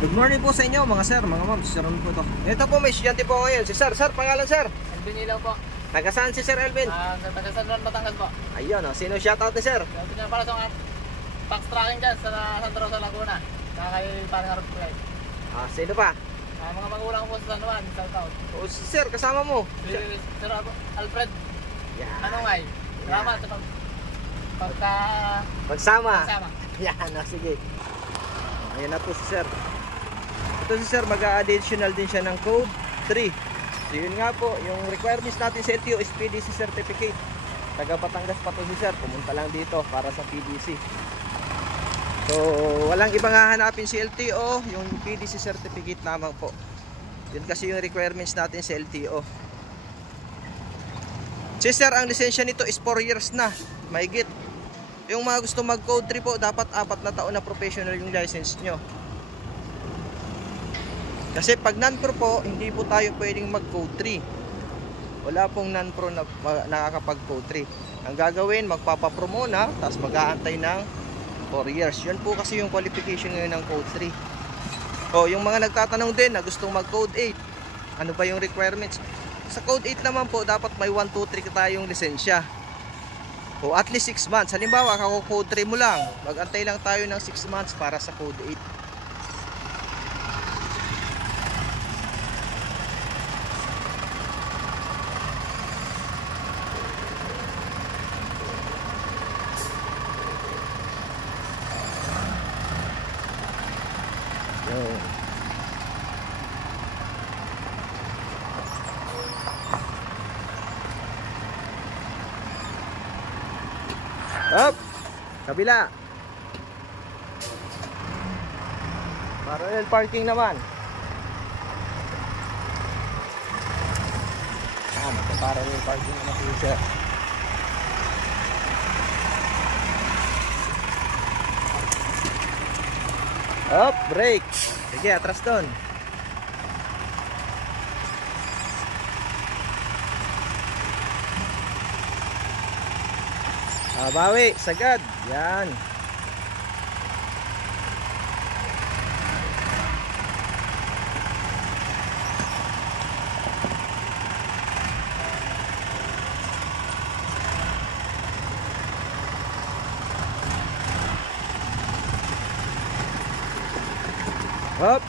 Good morning po sa inyo mga sir, mga ma'am. Si Sir Ron po to. Ito po may estudyante po ngayon. Si Sir, pangalan Sir? Elvin Ilaw po. Taga saan si Sir Elvin? Taga San Juan, Batangas po. Ayun o, sino shoutout ni Sir? Ito nga para sa mga box tracking dyan sa Santa Rosa, Laguna. Kaya parang harap ko Sino pa? mga magulang po sa San Juan, shoutout. O si Sir, kasama mo? Sir Alfred. Yan. Ano nga salamat sa Pagsama. pagsama. Yan, sige. Ayan na po si Sir. Ito si Sir, mag-a-additional din siya ng code 3. So yun nga po, yung requirements natin sa LTO is PDC certificate. Taga Batangas pa to si Sir, pumunta lang dito para sa PDC. So walang ibang hahanapin si LTO, yung PDC certificate lamang po. Yun kasi yung requirements natin sa LTO. Si Sir, ang lisensya nito is 4 years na, mahigit. Yung mga gusto mag code 3 po, dapat 4 na taon na professional yung license nyo. Kasi pag non-pro po, hindi po tayo pwedeng mag code 3. Wala pong non-pro na nakakapag code 3. Ang gagawin, magpapapro muna, tapos mag-aantay ng 4 years. Yun po kasi yung qualification ngayon ng code 3. O yung mga nagtatanong din na gustong mag code 8, ano ba yung requirements? Sa code 8 naman po, dapat may 1, 2, 3 tayong lisensya. O at least 6 months. Halimbawa, kako code 3 mo lang, mag-antay lang tayo ng 6 months para sa code 8. Up, kabila. Parallel parking naman. Parallel parking naman po siya. Up, brake. Sige, atras doon. Bawi, sagad. Yan. Hop.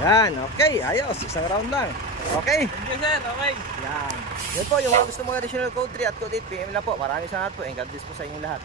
Yan, okay. Ayos, isang round lang. Okay? Thank you, sir. Okay. Yan. Yan po, yung mga gusto mga additional code 3 at code 8 PM lang po. Maraming salamat po. And God bless po sa inyong lahat.